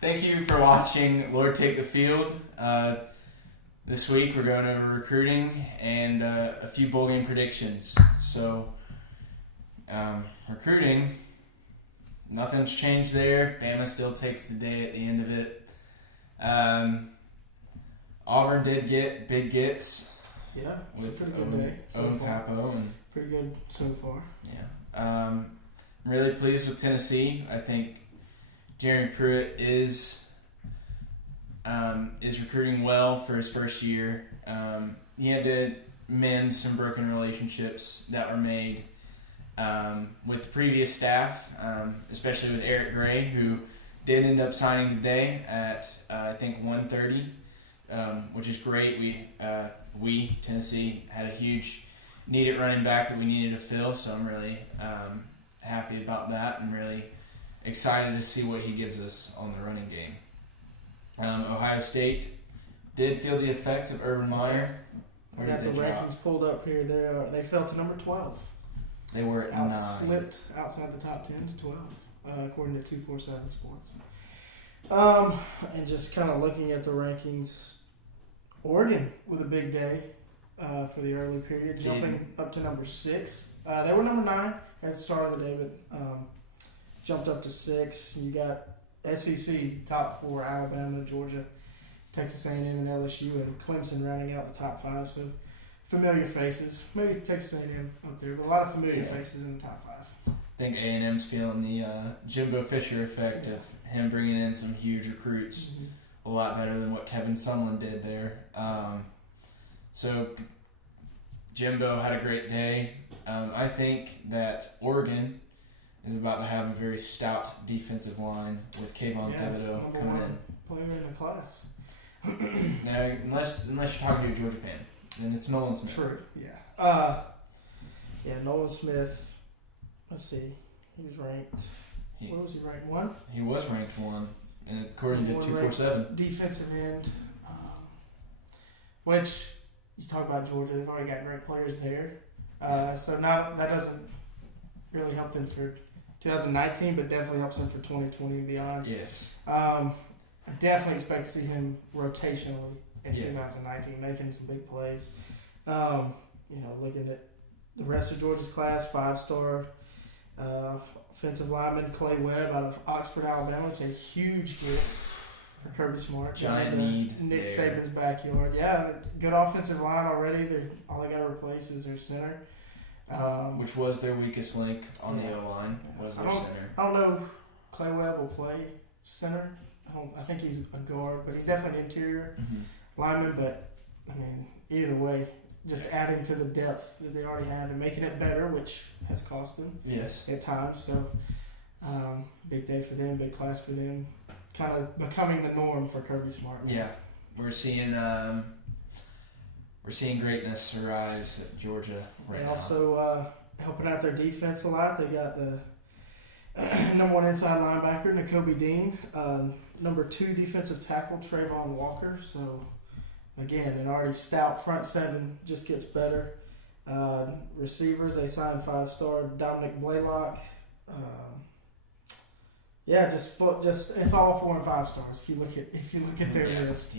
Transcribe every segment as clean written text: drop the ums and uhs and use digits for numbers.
Thank you for watching Lord Take the Field. This week we're going over recruiting and a few bowl game predictions. So, recruiting, nothing's changed there. Bama still takes the day at the end of it. Auburn did get big gets. Yeah, with pretty good day so far. Papo and pretty good so far. Yeah, I'm really pleased with Tennessee. I think Jeremy Pruitt is recruiting well for his first year. He had to mend some broken relationships that were made with the previous staff, especially with Eric Gray, who did end up signing today at I think 1:30, which is great. We Tennessee had a huge need at running back that we needed to fill, so I'm really happy about that and really excited to see what he gives us on the running game. Ohio State did feel the effects of Urban Meyer. I got the rankings pulled up here. They fell to number 12. They were at 9. Slipped outside the top 10 to 12, according to 247 Sports. And just kind of looking at the rankings, Oregon with a big day for the early period, jumping up to number 6. They were number 9 at the start of the day, but jumped up to 6. You got SEC top 4: Alabama, Georgia, Texas A&M, and LSU, and Clemson rounding out the top 5. So familiar faces. Maybe Texas A&M up there, but a lot of familiar faces in the top 5. I think A&M's feeling the Jimbo Fisher effect of him bringing in some huge recruits. A lot better than what Kevin Sumlin did there. So Jimbo had a great day. I think that Oregon is about to have a very stout defensive line with Kayvon Thibodeau coming in. Player in the class. Now, unless you're talking to a Georgia fan, then it's Nolan Smith. True. Yeah. Nolan Smith. Let's see. He was ranked. What was he ranked? 1? He was ranked 1, and according to 247. Defensive end, which you talk about Georgia, they've already got great players there. So now that doesn't really help them for 2019, but definitely helps them for 2020 and beyond. Yes. I definitely expect to see him rotationally in 2019, making some big plays. Looking at the rest of Georgia's class, 5-star offensive lineman Clay Webb out of Oxford, Alabama. It's a huge get for Kirby Smart. Giant need Nick there. Saban's backyard. Yeah, good offensive line already. All they got to replace is their center. Which was their weakest link on the O-line, was their center. I don't know if Clay Webb will play center. I think he's a guard, but he's definitely an interior lineman. But, either way, just adding to the depth that they already have and making it better, which has cost them at times. So, big day for them, big class for them. Kind of becoming the norm for Kirby Smart. Yeah, we're seeing greatness arise at Georgia right now. Also helping out their defense a lot. They got the number 1 inside linebacker, Nakobe Dean. Number 2 defensive tackle, Trayvon Walker. So, again, an already stout front 7 just gets better. Receivers, they signed 5-star Dominic Blaylock. Just it's all 4 and 5 stars if you look at their list.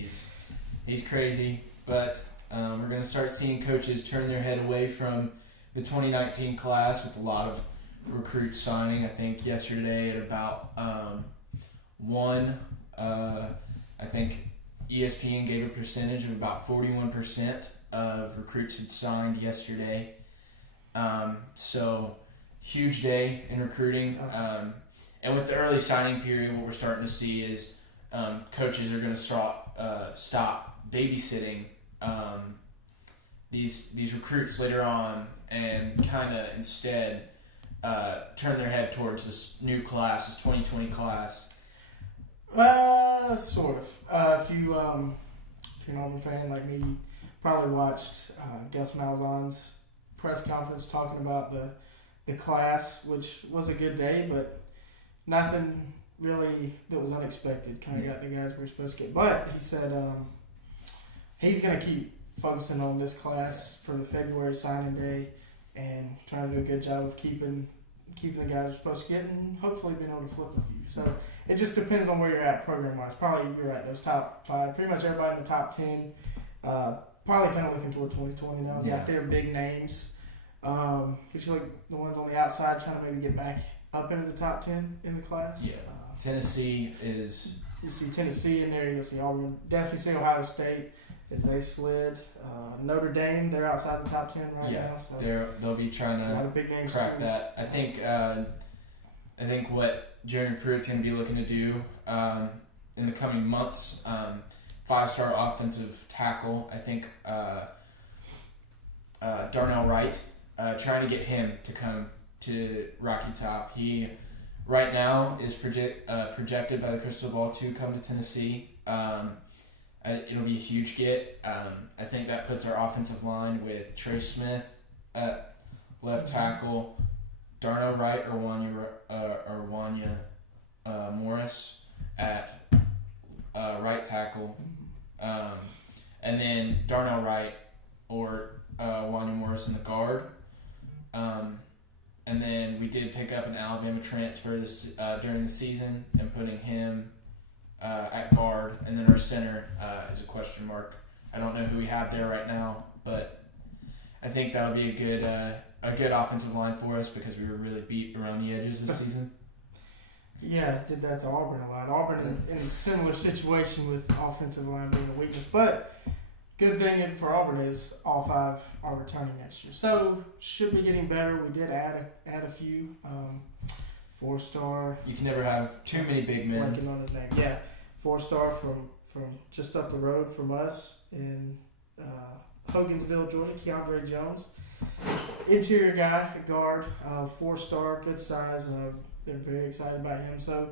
He's crazy, but we're going to start seeing coaches turn their head away from the 2019 class with a lot of recruits signing. I think yesterday at about 1, I think ESPN gave a percentage of about 41% of recruits had signed yesterday. So huge day in recruiting. And with the early signing period, what we're starting to see is coaches are going to stop babysitting these recruits later on and kind of instead turn their head towards this new class, this 2020 class. Sort of. If you're an Auburn fan like me, you probably watched Gus Malzahn's press conference talking about the class, which was a good day, but nothing really that was unexpected. Kind of got the guys we were supposed to get. But he said he's going to keep focusing on this class for the February signing day and trying to do a good job of keeping keeping the guys you're supposed to get, and hopefully being able to flip a few. So it just depends on where you're at program-wise. Probably you're right, those top 5. Pretty much everybody in the top 10. Probably kind of looking toward 2020 now. Got their big names. But you look the ones on the outside trying to maybe get back up into the top 10 in the class. Yeah. Tennessee is... You see Tennessee in there. You'll see Auburn. Definitely see Ohio State as they slid. Notre Dame, they're outside the top 10 right now. So they'll be trying to crack that. I think what Jeremy Pruitt's going to be looking to do in the coming months, 5-star offensive tackle, I think Darnell Wright, trying to get him to come to Rocky Top. He right now is projected by the Crystal Ball to come to Tennessee. It'll be a huge get. I think that puts our offensive line with Trey Smith at left tackle, Darnell Wright or Wanya Morris at right tackle, and then Darnell Wright or Wanya Morris in the guard. And then we did pick up an Alabama transfer during the season and putting him at guard. And then our center is a question mark. I don't know who we have there right now, but I think that'll be a good offensive line for us because we were really beat around the edges this season. Yeah, did that to Auburn a lot. Auburn is in a similar situation with offensive line being a weakness, but good thing for Auburn is all 5 are returning next year, so should be getting better. We did add a few 4-star. You can never have too many big men. Blanking on his name. Yeah, 4-star from just up the road from us in Hogansville, Georgia. Keandre Jones, interior guy, guard, 4-star, good size. They're very excited about him. So,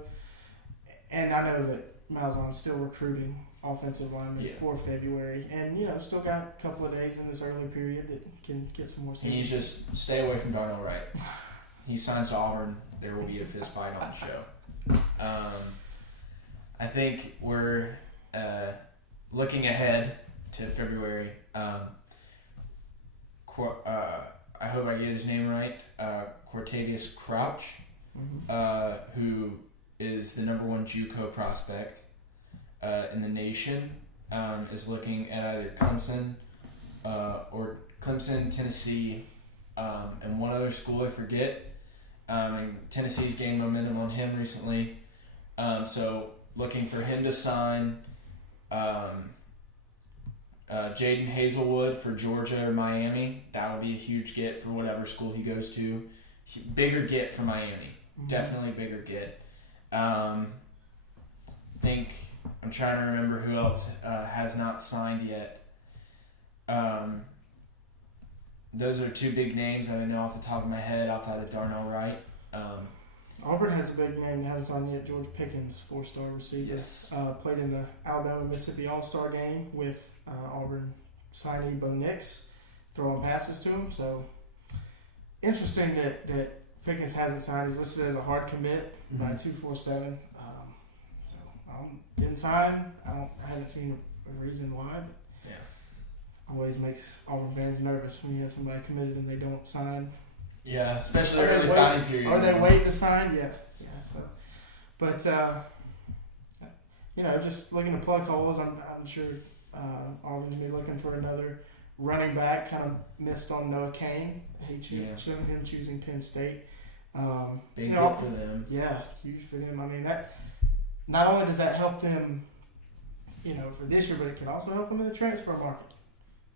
and I know that Malzahn's still recruiting offensive linemen for February, and still got a couple of days in this early period that can get some more. And you just stay away from Darnell Wright. He signs to Auburn, there will be a fist fight on the show. I think we're looking ahead to February. I hope I get his name right. Cortavius Crouch, who is the number 1 JUCO prospect in the nation, is looking at either Clemson, Tennessee, and one other school I forget. And Tennessee's gained momentum on him recently, so looking for him to sign. Jaden Hazelwood for Georgia or Miami. That'll be a huge get for whatever school he goes to. Bigger get for Miami. Definitely bigger get. Think I'm trying to remember who else has not signed yet. Those are 2 big names I know off the top of my head outside of Darnell Wright. Auburn has a big name that hasn't signed yet. George Pickens, 4-star receiver. Yes. Played in the Alabama-Mississippi All-Star game with Auburn signee Bo Nix, throwing passes to him. So interesting that Pickens hasn't signed. He's listed as a hard commit by 247. Didn't sign. I haven't seen a reason why, but always makes Auburn fans nervous when you have somebody committed and they don't sign. Yeah, especially early signing period. Are they waiting to sign? Yeah. So, but just looking to plug holes. I'm sure Auburn's gonna be looking for another running back. Kind of missed on Noah Kane. Him choosing Penn State. Big hit for them. Yeah, huge for them. I mean, that not only does that help them, for this year, but it can also help them in the transfer market.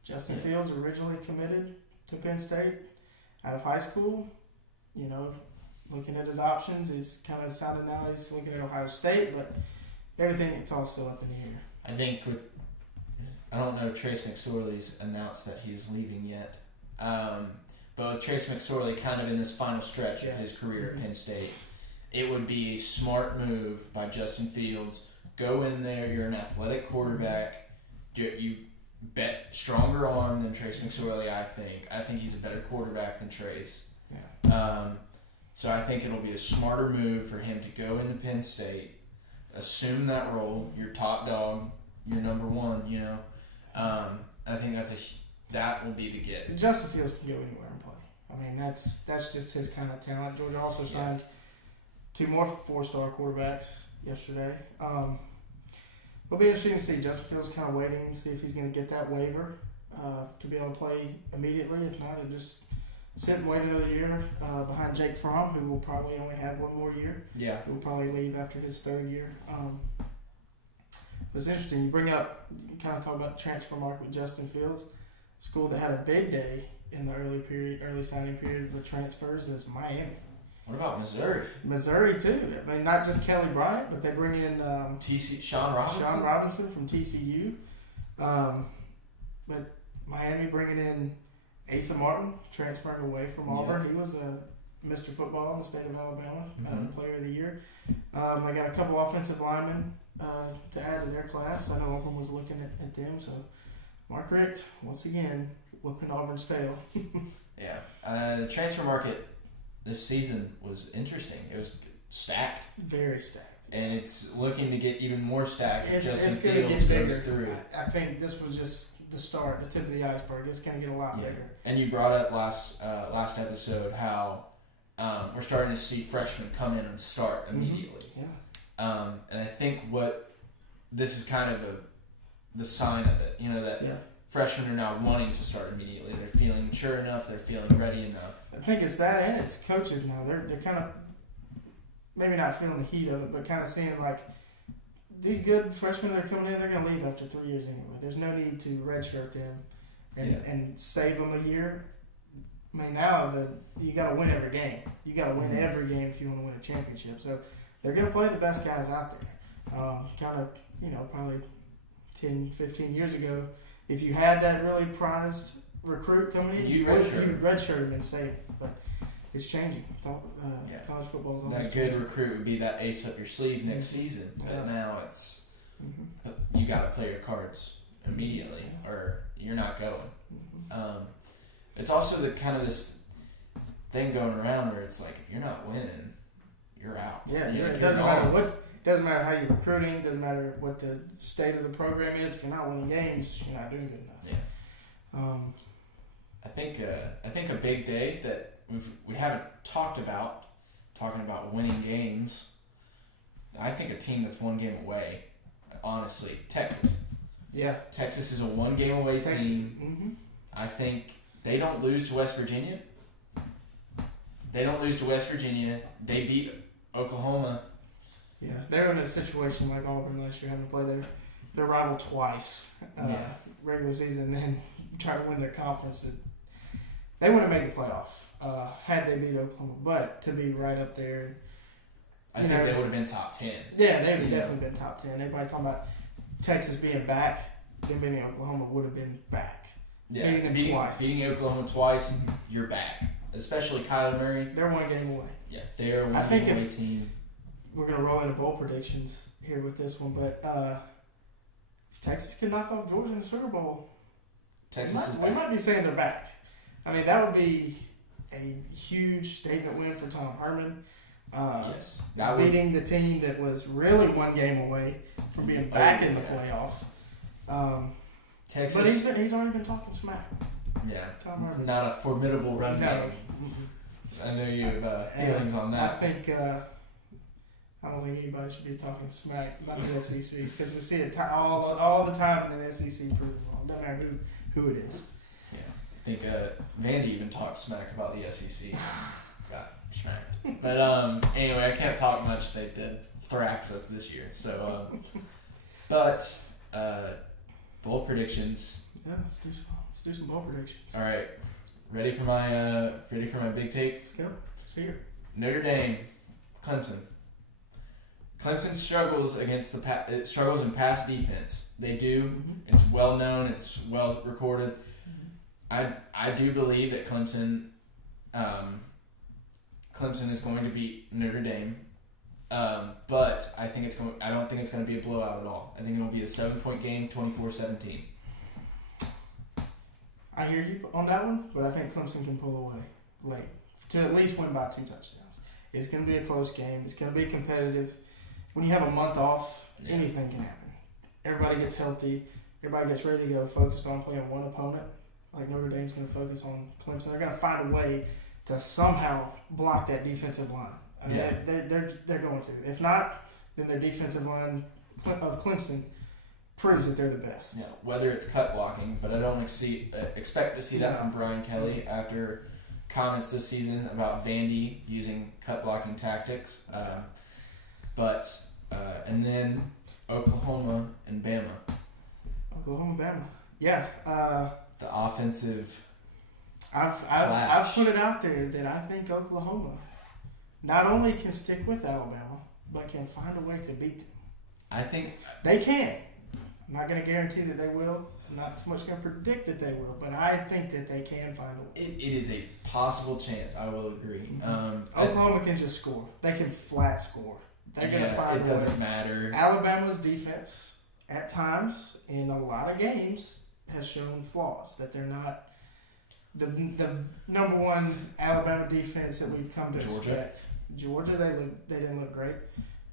Justin Fields originally committed to Penn State out of high school. Looking at his options, he's kind of sounded now he's looking at Ohio State, but everything, it's all still up in the air. I think I don't know if Trace McSorley's announced that he's leaving yet. But with Trace McSorley kind of in this final stretch of his career at Penn State, it would be a smart move by Justin Fields. Go in there, you're an athletic quarterback. You bet stronger arm than Trace McSorley, I think. I think he's a better quarterback than Trace. Yeah. So I think it'll be a smarter move for him to go into Penn State, assume that role, your top dog, your number 1, I think that will be the get. Justin Fields can go anywhere and play. I mean, that's just his kind of talent. Georgia also signed 2 more 4-star quarterbacks yesterday. It'll be interesting to see. Justin Fields kind of waiting to see if he's going to get that waiver to be able to play immediately. If not, he'll just sit and wait another year behind Jake Fromm, who will probably only have 1 more year. Yeah. He will probably leave after his 3rd year. But it's interesting. You kind of talk about the transfer market with Justin Fields. School that had a big day in the early signing period with transfers is Miami. What about Missouri? Missouri too. I mean, not just Kelly Bryant, but they bring in Sean Robinson from TCU. But Miami bringing in Asa Martin, transferring away from Auburn. He was a Mr. Football in the state of Alabama, Player of the Year. I got a couple offensive linemen to add to their class. I know Auburn was looking at them. So Mark Richt, once again, whooping Auburn's tail. Yeah. The transfer market this season was interesting. It was stacked. Very stacked. And it's looking to get even more stacked if Justin going to Fields get goes bigger. through. I think this was just the start, the tip of the iceberg. It's going to get a lot bigger. And you brought up last episode how we're starting to see freshmen come in and start immediately. Yeah. And I think what this is kind of the sign of it, that freshmen are now wanting to start immediately. They're feeling mature enough. They're feeling ready enough. I think it's that, and it's coaches now. They're kind of maybe not feeling the heat of it, but kind of seeing like these good freshmen that are coming in, they're going to leave after 3 years anyway. There's no need to redshirt them and save them a year. I mean, now you got to win every game. You got to win every game if you want to win a championship. So they're going to play the best guys out there. Probably 10, 15 years ago, if you had that really prized recruit coming in, you redshirt him and save him. But it's changing. College football is that good recruit would be that ace up your sleeve next season. But now it's you got to play your cards immediately, or you're not going. It's also the kind of this thing going around where it's like if you're not winning, you're out. Yeah, it doesn't matter what. Doesn't matter how you're recruiting. Doesn't matter what the state of the program is. If you're not winning games, you're not doing good enough. Yeah. I think a big day that we haven't talking about winning games. I think a team that's 1 game away, honestly, Texas. Yeah. Texas is a 1 game away team. Mm-hmm. I think they don't lose to West Virginia. They beat Oklahoma. Yeah, they're in a situation like Auburn last year, having to play their rival twice, regular season, and then try to win their conference. They wouldn't make a playoff had they beat Oklahoma, but to be right up there. I think they would have been top 10. Yeah, they would have definitely been top 10. Everybody talking about Texas being back, them beating Oklahoma would have been back. Yeah, beating Oklahoma twice, you're back. Especially Kyler Murray. They're 1 game away. Yeah, they're a 1 game away team. We're going to roll into bowl predictions here with this one, but if Texas can knock off Georgia in the Sugar Bowl, we might be saying they're back. I mean, that would be a huge statement win for Tom Herman. Yes. Beating the team that was really 1 game away from being back in the playoff. Texas. But he's already been talking smack. Yeah. Tom Herman. Not a formidable run game. Mm-hmm. I know you have feelings on that. I don't think anybody should be talking smack about the SEC because we see it all the time in the SEC proving wrong. Doesn't matter who it is. Yeah, I think Vandy even talked smack about the SEC. Got smacked. But anyway, I can't talk much. They did thrax us this year. So, but bowl predictions. Yeah, let's do some bowl predictions. All right, ready for my big take? Let's go. Let's hear. Notre Dame, Clemson. Clemson struggles struggles in pass defense. They do. Mm-hmm. It's well known. It's well recorded. Mm-hmm. I do believe that Clemson is going to beat Notre Dame, but I don't think it's going to be a blowout at all. I think it will be a 7-point game, 24-17. I hear you on that one, but I think Clemson can pull away late to at least win by 2 touchdowns. It's going to be a close game. It's going to be competitive. When you have a month off, anything can happen. Everybody gets healthy. Everybody gets ready to go, focused on playing one opponent. Like Notre Dame's going to focus on Clemson. They're going to find a way to somehow block that defensive line. I mean, they're going to. If not, then their defensive line of Clemson proves that they're the best. Yeah, whether it's cut blocking, but I don't expect to see that from Brian Kelly after comments this season about Vandy using cut blocking tactics. And then Oklahoma and Bama. Bama. Yeah. The offensive. I've put it out there that I think Oklahoma not only can stick with Alabama, but can find a way to beat them. I think they can. I'm not going to guarantee that they will. I'm not so much going to predict that they will, but I think that they can find a way. It is a possible chance. I will agree. Oklahoma can just score. They can flat score. They're going to find a way. It doesn't matter. Alabama's defense, at times, in a lot of games, has shown flaws. That they're not the number one Alabama defense that we've come to expect. Georgia, they didn't look great.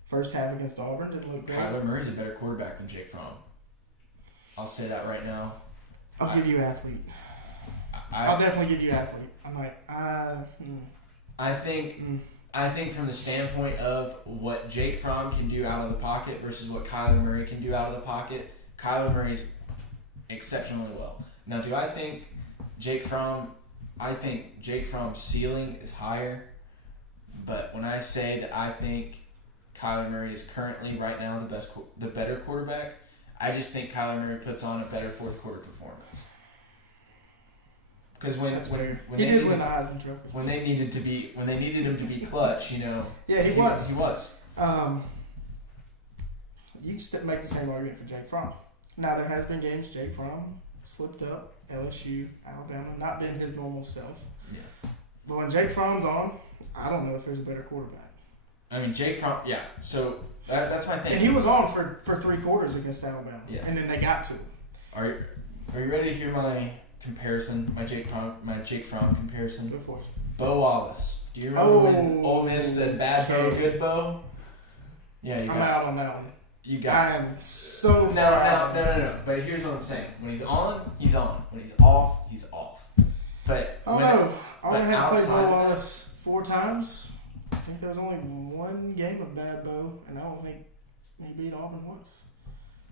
First half against Auburn didn't look great. Kyler Murray's a better quarterback than Jake Fromm. I'll say that right now. I'll give you athlete. I'll definitely give you athlete. I'm like, I think from the standpoint of what Jake Fromm can do out of the pocket versus what Kyler Murray can do out of the pocket, Kyler Murray's exceptionally well. Now, do I think Jake Fromm's ceiling is higher, but when I say that I think Kyler Murray is currently right now the better quarterback, I just think Kyler Murray puts on a better fourth quarter performance. Because when they needed the Heisman Trophy, when they needed him to be clutch, yeah, he was. He was. You can make the same argument for Jake Fromm. Now there has been games Jake Fromm slipped up. LSU, Alabama, not been his normal self. Yeah. But when Jake Fromm's on, I don't know if there's a better quarterback. I mean, Jake Fromm, yeah. So that's my thing. And he was on for 3 quarters against Alabama. Yeah. And then they got to him. Are you ready to hear my comparison? My Jake Fromm comparison. Go for it. Bo Wallace. Do you remember when Ole Miss said bad Bo, good Bo? Yeah, I'm out on that one. You got. I am so. No. But here's what I'm saying. When he's on, he's on. When he's off, he's off. But Auburn had played Bo Wallace 4 times. I think there was only 1 game of bad Bo, and I don't think he beat Auburn once.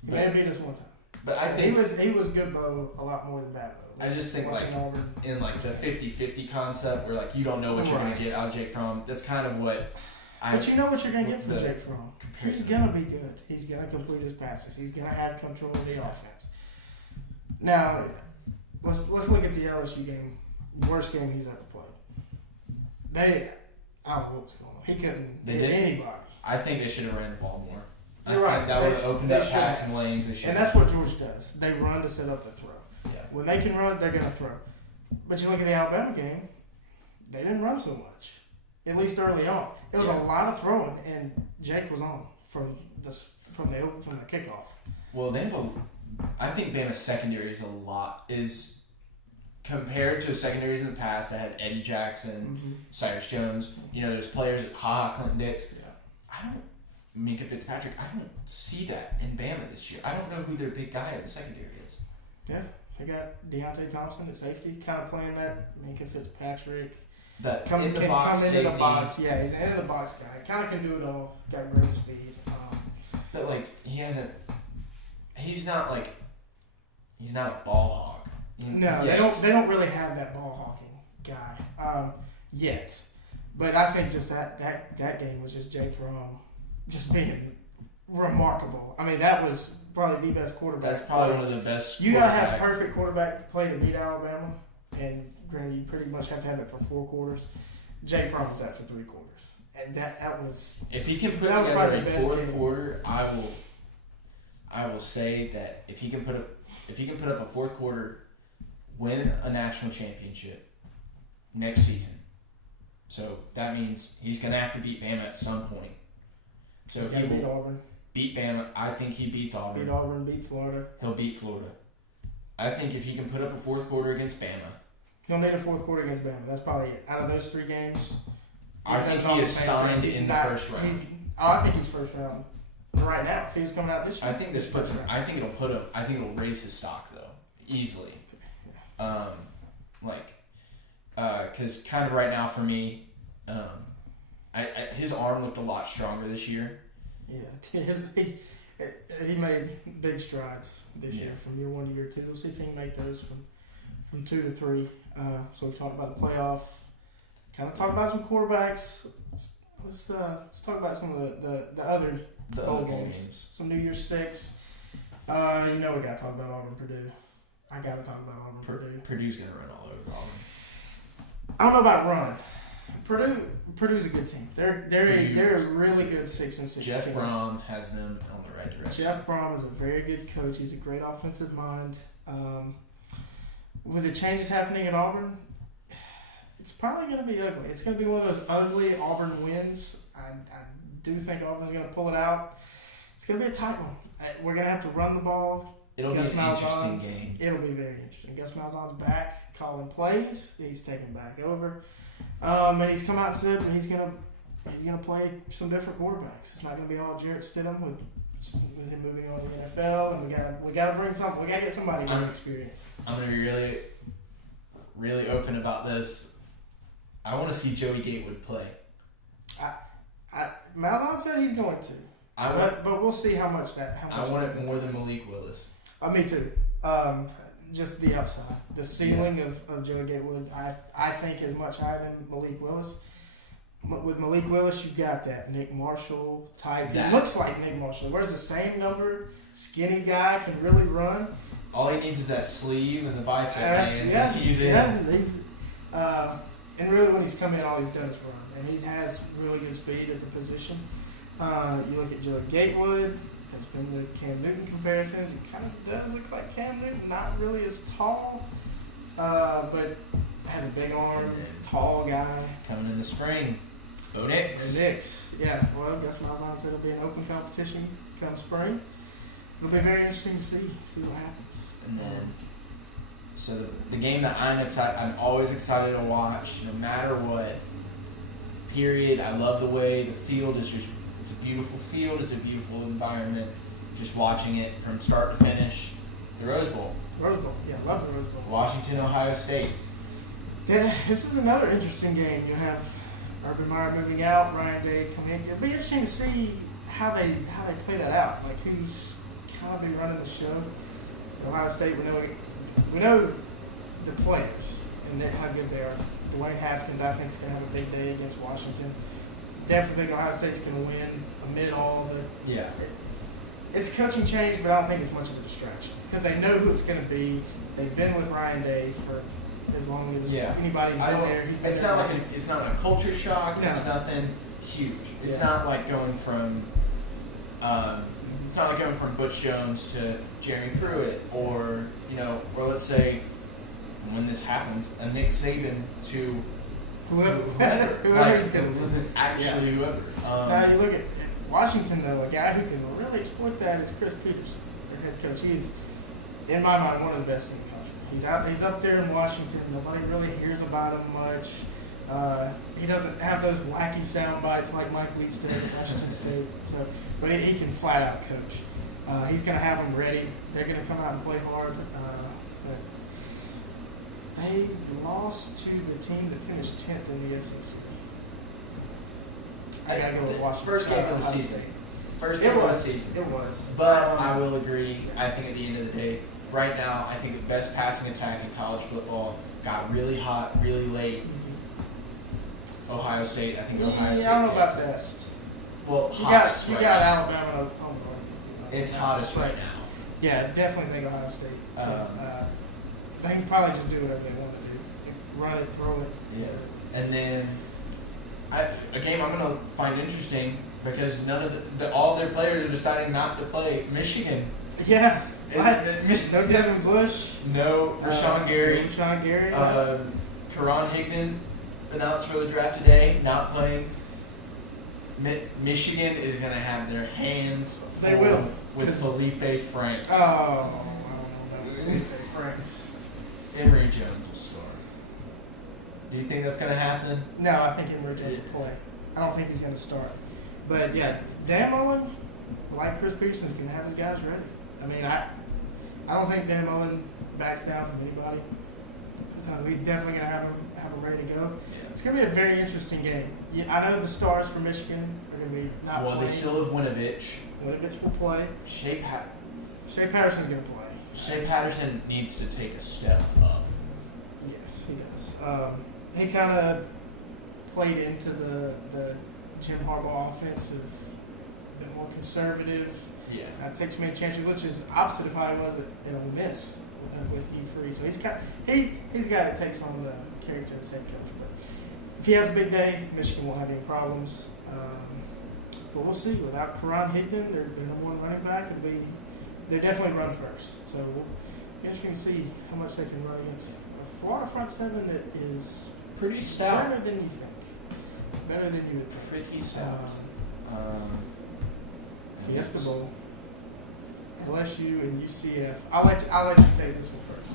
He may have beat us 1 time. But I think he was good Bo a lot more than bad Bo. I just think Auburn. In the 50-50 concept where you don't know what you're gonna get out of Jake Fromm. That's kind of what. But you know what you're gonna get from Jake Fromm. He's gonna be good. He's gonna complete his passes. He's gonna have control of the offense. Now, let's look at the LSU game. Worst game he's ever played. I don't know what was going on. He couldn't hit anybody. I think they should have ran the ball more. You're right. That would have opened up passing lanes. And that's what Georgia does. They run to set up the throw. Yeah. When they can run, they're gonna throw. But you look at the Alabama game, they didn't run so much. At least early on, it was a lot of throwing, and Jake was on from the kickoff. Well, I think Bama's secondary is compared to secondaries in the past that had Eddie Jackson, Cyrus Jones. There's players at Clinton Dix. Yeah. Minka Fitzpatrick. I don't see that in Bama this year. I don't know who their big guy in the secondary is. Yeah, they got Deontay Thompson at safety, kind of playing that Minka Fitzpatrick. That come into the box. Yeah, he's an in the box guy. Kind of can do it all. Got great speed. But he's not a ball hog. No, they don't really have that ball hogging guy yet. But I think just that game was just Jake Fromm just being remarkable. I mean, that was probably the best quarterback. That's probably one of the best. You gotta have perfect quarterback play to beat Alabama, and granted, you pretty much have to have it for 4 quarters. Jake Fromm was that for 3 quarters, and that was. If he can put together a fourth quarter, I will say that if he can put up a fourth quarter, win a national championship next season. So that means he's gonna have to beat Bama at some point. So he will beat Auburn. Beat Bama. I think he beats Auburn. Beat Auburn. Beat Florida. He'll beat Florida. I think if he can put up a fourth quarter against Bama. He'll need a fourth quarter against Bama. That's probably it. Out of those 3 games, I think he is signed in the first round. I think he's first round right now. If he was coming out this year, I think this puts him. I think it'll raise his stock though easily. Because kind of right now for me, his arm looked a lot stronger this year. Yeah, he made big strides this year from year 1 to year 2. We'll see if he can make those from 2 to 3. So we've talked about the playoff. Kind of talked about some quarterbacks. Let's talk about some of the other bowl games. Some New Year's Six. We gotta talk about Auburn Purdue. I gotta talk about Auburn Purdue. Purdue's gonna run all over Auburn. I don't know about run. Purdue's a good team. They're a really good 6-6 Jeff team. Brom has them on the right direction. Jeff Brom is a very good coach. He's a great offensive mind. With the changes happening at Auburn, it's probably going to be ugly. It's going to be one of those ugly Auburn wins. I do think Auburn's going to pull it out. It's going to be a tight one. We're going to have to run the ball. It'll be an interesting game. It'll be very interesting. Gus Malzahn's back, calling plays. He's taking back over. And he's come out and said he's gonna play some different quarterbacks. It's not gonna be all Jarrett Stidham with him moving on to the NFL, and we gotta bring something. We gotta get somebody with experience. I'm gonna be really, really open about this. I want to see Joey Gatewood play. Malzahn said he's going to, but we'll see how much that. I want it more than Malik Willis. Me too. Just the upside. The ceiling of Joey Gatewood, I think, is much higher than Malik Willis. With Malik Willis, you've got that Nick Marshall type. He looks like Nick Marshall. Wears the same number, skinny guy, can really run. All he needs is that sleeve and the bicep hands. He's in. And really, when he's come in, all he's done is run. And he has really good speed at the position. You look at Joey Gatewood. There's been the Cam Newton comparisons. He kind of does look like Cam Newton. Not really as tall, but has a big arm, tall guy. Coming in the spring. Bo Nix. Yeah. Well, Gus Malzahn said it'll be an open competition come spring. It'll be very interesting to see what happens. And then, so the game that I'm always excited to watch, no matter what. Period. I love the way the field is just. It's a beautiful field. It's a beautiful environment. Just watching it from start to finish. The Rose Bowl. Yeah, love the Rose Bowl. Washington, Ohio State. Yeah, this is another interesting game. You have Urban Meyer moving out, Ryan Day coming in. It'll be interesting to see how they play that out. Like who's kind of been running the show. Ohio State, we know the players and how good they are. Dwayne Haskins, I think, is going to have a big day against Washington. Definitely think Ohio State's going to win amid all the. Yeah. It's a coaching change, but I don't think it's much of a distraction because they know who it's going to be. They've been with Ryan Day for as long as anybody's been there. It's not a culture shock. No. It's nothing huge. It's not like going from. It's not like going from Butch Jones to Jeremy Pruitt, or let's say when this happens, a Nick Saban to. Whoever he's going to win. Actually, whoever. Now you look at Washington, though, a guy who can really exploit that is Chris Peterson, their head coach. He's, in my mind, one of the best in the country. He's up there in Washington. Nobody really hears about him much. He doesn't have those wacky sound bites like Mike Leach did at Washington State. But he can flat out coach. He's going to have them ready. They're going to come out and play hard. They lost to the team that finished 10th in the SEC. I gotta go with Washington. First game of the season. It was. But I will agree. I think at the end of the day, right now, I think the best passing attack in college football got really hot, really late. Mm-hmm. Ohio State. I think Ohio State. I don't know about best. Well, you got Alabama and Oklahoma. It's hottest right now. Yeah, definitely think Ohio State. They can probably just do whatever they want to do. Run it, throw it. Yeah. And then a game I'm going to find interesting because none of all their players are deciding not to play. Michigan. Yeah. No Devin Bush. No Rashawn Gary. Karan Higdon announced for the draft today, not playing. Michigan is going to have their hands full with Felipe Franks. Oh, I don't know about Felipe Franks. Emory Jones will start. Do you think that's going to happen? No, I think Emory Jones will play. I don't think he's going to start. But yeah, Dan Mullen, like Chris Peterson, is going to have his guys ready. I mean, I don't think Dan Mullen backs down from anybody. So he's definitely going to have him ready to go. Yeah. It's going to be a very interesting game. Yeah, I know the stars for Michigan are going to be not Well, playing. they still have Winovich. Winovich will play. Shea Patterson's going to play. Shea Patterson needs to take a step up. Yes, he does. He kind of played into the Jim Harbaugh offense of a bit more conservative. Yeah. Takes many chances, which is opposite of how he was at Ole Miss with Hugh Freeze. So he's a guy that takes on the character of his head coach. But if he has a big day, Michigan won't have any problems. But we'll see. Without Karan Higdon, their number one running back, they definitely run first. So we'll be interesting to see how much they can run against a Florida front seven that is Pretty stout. better than you think. Better than you would think. Pretty stout. Fiesta Bowl, LSU and UCF. I'll let you take this one first,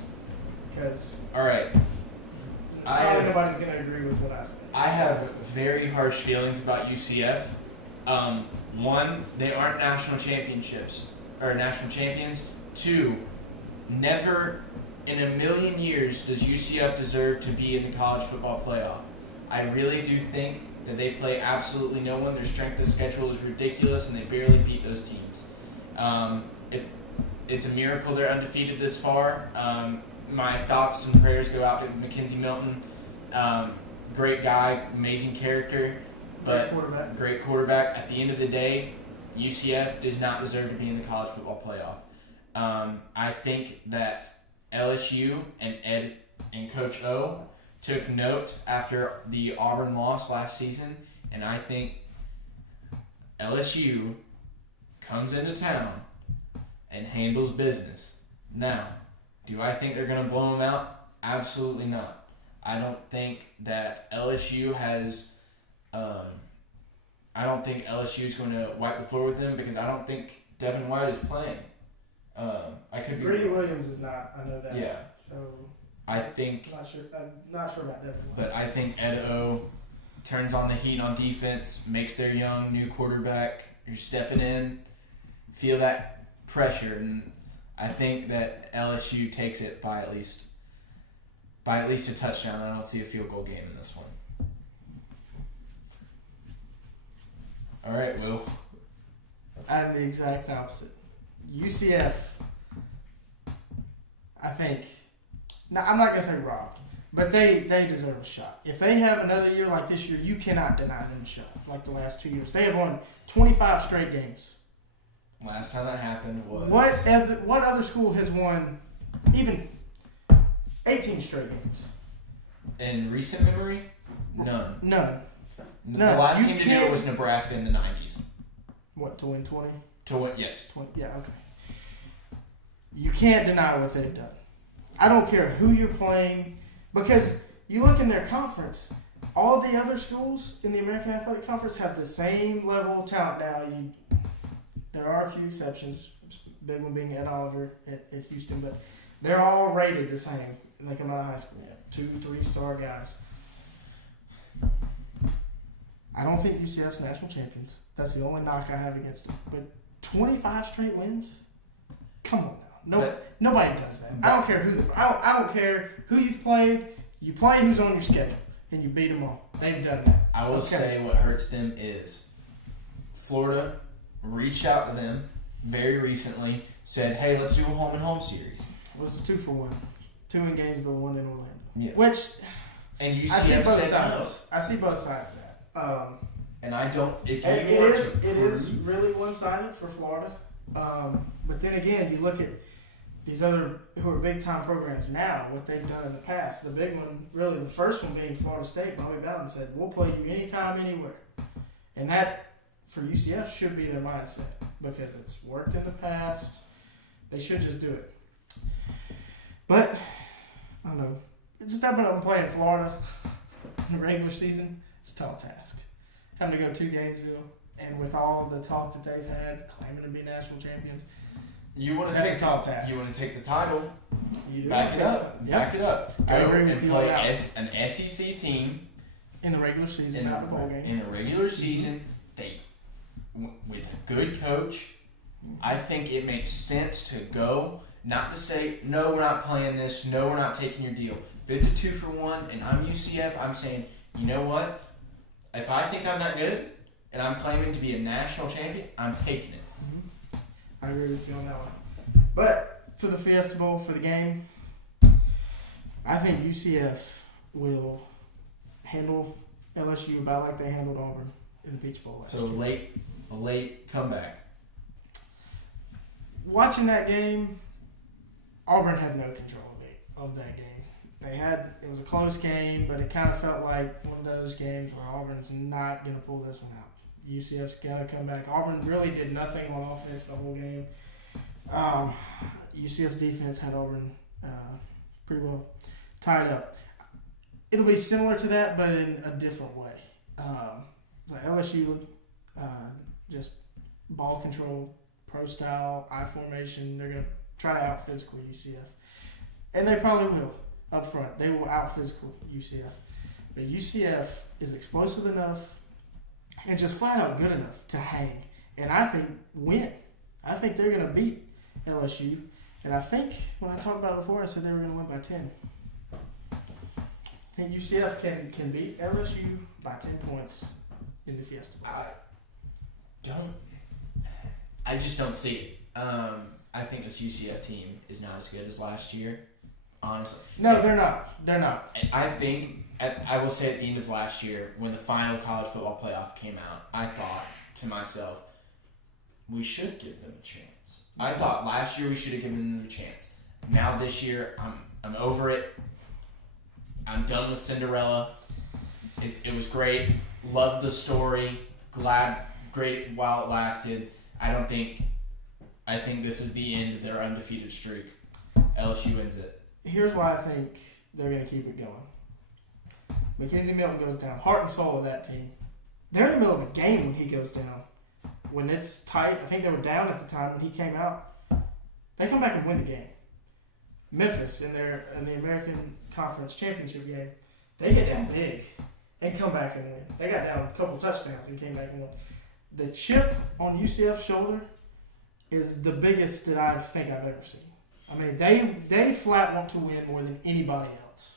because All right. probably nobody's going to agree with what I say. I have very harsh feelings about UCF. One, they aren't national champions. Two, never in a million years does UCF deserve to be in the college football playoff. I really do think that they play absolutely no one. Their strength of schedule is ridiculous, and they barely beat those teams. It's a miracle they're undefeated this far. My thoughts and prayers go out to Mackenzie Milton. Great guy, amazing character, but great quarterback. At the end of the day, UCF does not deserve to be in the college football playoff. I think that LSU and Ed and Coach O took note after the Auburn loss last season, and I think LSU comes into town and handles business. Now, do I think they're going to blow them out? Absolutely not. I don't think that LSU has. I don't think LSU is going to wipe the floor with them, because I don't think Devin White is playing. I could be. Brady Williams is not. I know that. Yeah. So I think. I'm not sure about Devin White. But I think Ed O turns on the heat on defense, makes their young new quarterback. You're stepping in, feel that pressure, and I think that LSU takes it by at least a touchdown. I don't see a field goal game in this one. All right, Will. I have the exact opposite. UCF, I think. Now, I'm not going to say robbed, but they deserve a shot. If they have another year like this year, you cannot deny them a shot like the last 2 years. They have won 25 straight games. Last time that happened was... What other school has won even 18 straight games? In recent memory? None. None. The last team to do it was Nebraska in the 90s. What, to win 20? To win, yes. 20, yeah, okay. You can't deny what they've done. I don't care who you're playing, because you look in their conference, all the other schools in the American Athletic Conference have the same level of talent. Now, there are a few exceptions, big one being Ed Oliver at Houston, but they're all rated the same. They come out of high school. 2, 3-star guys. I don't think UCF's national champions. That's the only knock I have against them. But 25 straight wins? Come on now. Nobody does that. I don't care who. I don't care who you've played. You play who's on your schedule, and you beat them all. They've done that. I will say what hurts them is Florida reached out to them very recently, said, "Hey, let's do a home-and-home series." It was a 2-for-1. 2 in Gainesville, 1 in Orlando. Yeah. Which and UCF I see both said sides. no. I see both sides of that. And I don't. If it you want is to it is really one-sided for Florida. But then again, you look at these other who are big-time programs now, what they've done in the past. The big one, really, the first one being Florida State. Bobby Bowden said, "We'll play you anytime, anywhere," and that for UCF should be their mindset, because it's worked in the past. They should just do it. But I don't know. It's stepping up and playing Florida in the regular season. It's a tall task. Having to go to Gainesville, and with all the talk that they've had, claiming to be national champions, you want to that's take a tall task. You want to take the title. You do. Back it up. Yep. Back it up. I Go agree with and you play on that. an SEC team In the regular season, not the bowl game. in the regular season. With a good coach, I think it makes sense to go. Not to say, no, we're not playing this. No, we're not taking your deal. If it's a 2-for-1 and I'm UCF, I'm saying, you know what? If I think I'm that good and I'm claiming to be a national champion, I'm taking it. Mm-hmm. I agree with you on that one. But for the Fiesta Bowl, for the game, I think UCF will handle LSU about like they handled Auburn in the Peach Bowl last So year. a late comeback. Watching that game, Auburn had no control of that game. It was a close game, but it kind of felt like one of those games where Auburn's not going to pull this one out. UCF's got to come back. Auburn really did nothing on offense the whole game. UCF's defense had Auburn pretty well tied up. It'll be similar to that, but in a different way. Like LSU, just ball control, pro style, I formation. They're going to try to out physical UCF, and they probably will up front. They will out physical UCF, but UCF is explosive enough and just flat out good enough to hang, and I think win. I think they're going to beat LSU, and I think when I talked about it before, I said they were going to win by 10. I think UCF can beat LSU by 10 points in the Fiesta Bowl. I just don't see it. I think this UCF team is not as good as last year, honestly. No, they're not. They're not. And I think, I will say at the end of last year, when the final college football playoff came out, I thought to myself, we should give them a chance. I thought last year we should have given them a chance. Now this year, I'm over it. I'm done with Cinderella. It was great. Loved the story. Great while it lasted. I think this is the end of their undefeated streak. LSU wins it. Here's why I think they're going to keep it going. Mackenzie Milton goes down. Heart and soul of that team. They're in the middle of a game when he goes down. When it's tight, I think they were down at the time when he came out. They come back and win the game. Memphis in the American Conference Championship game, they get down big and come back and win. They got down a couple touchdowns and came back and won. The chip on UCF's shoulder is the biggest that I think I've ever seen. I mean, they flat want to win more than anybody else,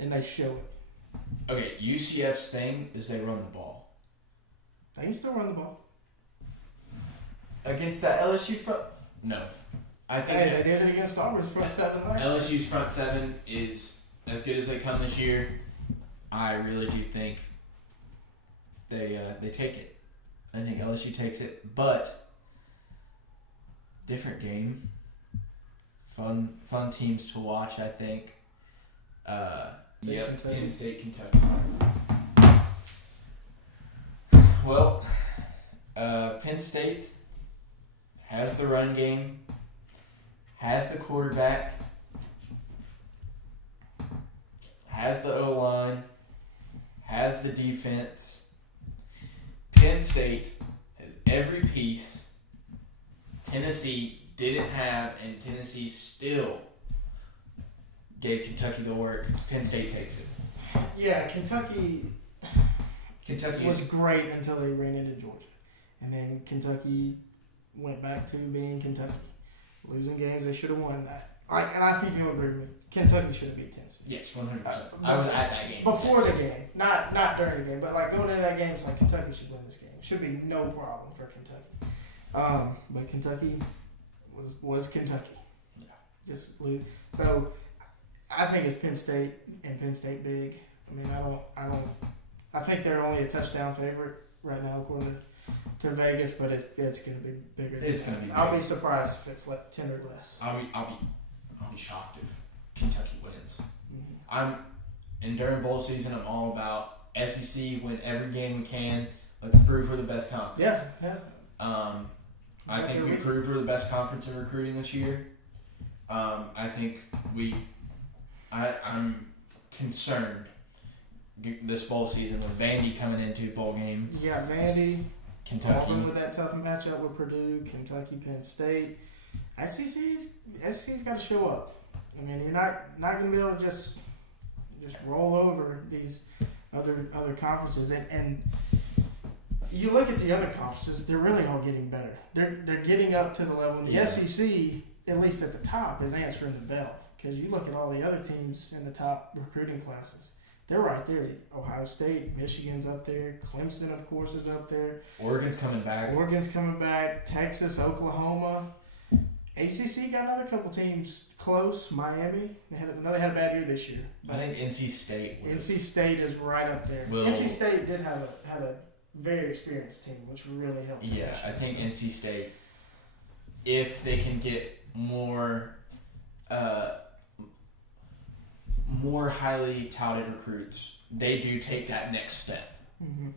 and they show it. Okay, UCF's thing is they run the ball. They can still run the ball. Against that LSU front? No. I think they did it against Auburn's front seven last year. LSU's front seven is as good as they come this year. I really do think they take it. I think LSU takes it, but different game. Fun teams to watch, I think. Penn State, Kentucky. Well, Penn State has the run game, has the quarterback, has the O-line, has the defense. Penn State has every piece Tennessee didn't have, and Tennessee still gave Kentucky the work. Penn State takes it. Yeah, Kentucky was great until they ran into Georgia. And then Kentucky went back to being Kentucky. Losing games they should have won that. And I think you'll agree with me. Kentucky should have beat Tennessee. Yes, 100%. I was at that game. Before the game. Not during the game, but like going into that game, it's like Kentucky should win this game. Should be no problem for Kentucky. But Kentucky was Kentucky. Yeah. Just lose. So I think it's Penn State and Penn State big. I mean, I think they're only a touchdown favorite right now according to Vegas, but it's going to be bigger. It's going to be. I'll be surprised if it's 10 or less. I'll be shocked if Kentucky wins. Mm-hmm. And during bowl season, I'm all about SEC. Win every game we can. Let's prove we're the best conference. Yeah. I think we proved we're the best conference in recruiting this year. I think I'm concerned this bowl season with Vandy coming into a bowl game. You got Vandy, Kentucky Auburn with that tough matchup with Purdue, Kentucky, Penn State. SEC's got to show up. I mean, you're not going to be able to just roll over these other conferences. And you look at the other conferences; they're really all getting better. They're getting up to the level. And the SEC, at least at the top, is answering the bell. because you look at all the other teams in the top recruiting classes. They're right there. Ohio State, Michigan's up there. Clemson, of course, is up there. Oregon's coming back. Texas, Oklahoma. ACC got another couple teams close. Miami. They had a bad year this year. I think NC State. NC State is right up there. NC State did had a very experienced team, which really helped. Yeah, I think NC State, if they can get more highly touted recruits, they do take that next step. Mm-hmm.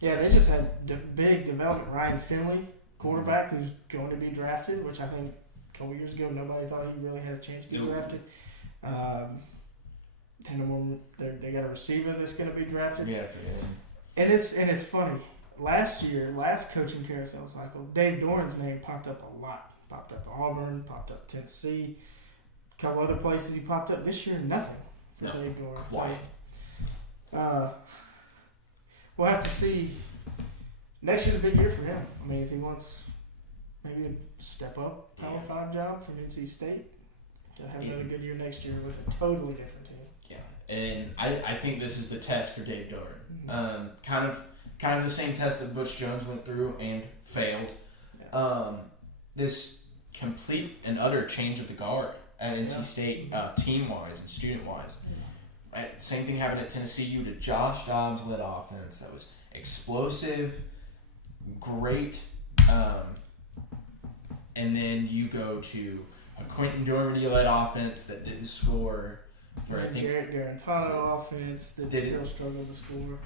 They just had big development. Ryan Finley, quarterback, who's going to be drafted, which I think a couple years ago nobody thought he really had a chance to be drafted. They got a receiver that's going to be drafted. Yeah. And it's funny. Last coaching carousel cycle, Dave Doran's name popped up a lot. Popped up Auburn, popped up Tennessee, a couple other places he popped up. This year, nothing for Dave Doran. Quiet. So, we'll have to see. Next year's a big year for him. I mean, if he wants maybe a step up Power 5 job from NC State, to have another good year next year with a totally different team. Yeah, and I think this is the test for Dave Doran. Mm-hmm. Kind of the same test that Butch Jones went through and failed. Yeah. This complete and utter change of the guard at NC State, team-wise and student-wise. Yeah. Right? Same thing happened at Tennessee. You had a Josh Dobbs-led offense that was explosive, great, and then you go to a Quentin Doherty-led offense that didn't score. For I think Jarrett Garantano offense that still struggled to score.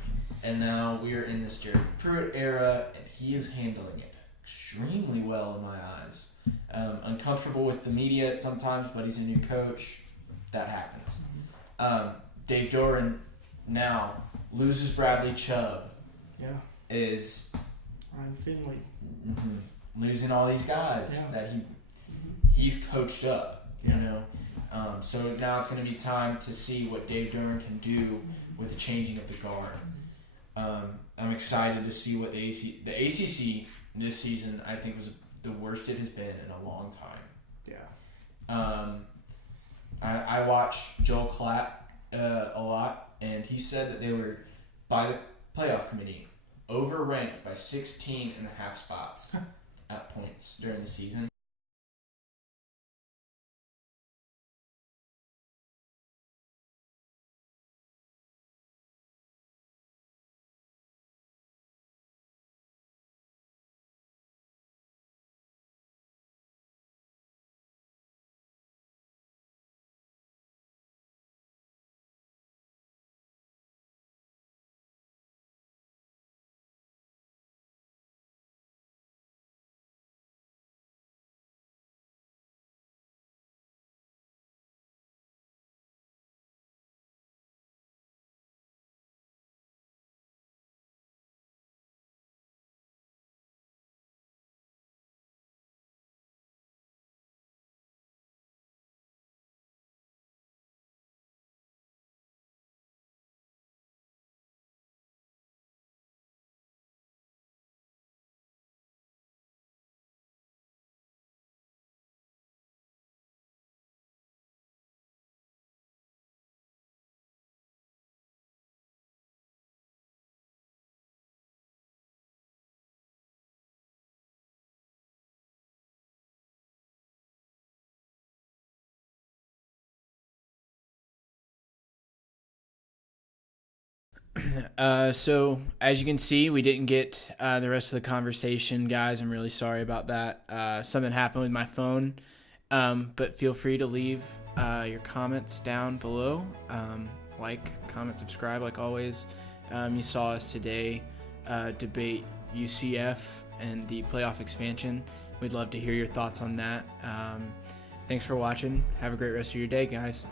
And now we are in this Jared Pruitt era, and he is handling it extremely well in my eyes. Uncomfortable with the media at sometimes, but he's a new coach. That happens. Dave Doran now loses Bradley Chubb. Yeah. Is Ryan Finley. Mm-hmm, losing all these guys that he's coached up, you know. So now it's going to be time to see what Dave Doran can do with the changing of the guard. I'm excited to see what the ACC this season, I think, was the worst it has been in a long time. Yeah. I watched Joel Klatt a lot, and he said that they were, by the playoff committee, overranked by 16.5 spots at points during the season. So as you can see, we didn't get the rest of the conversation, guys. I'm really sorry about that. Something happened with my phone, but feel free to leave your comments down below. Like, comment, subscribe, like always. You saw us today debate UCF and the playoff expansion. We'd love to hear your thoughts on that. Thanks for watching. Have a great rest of your day, guys.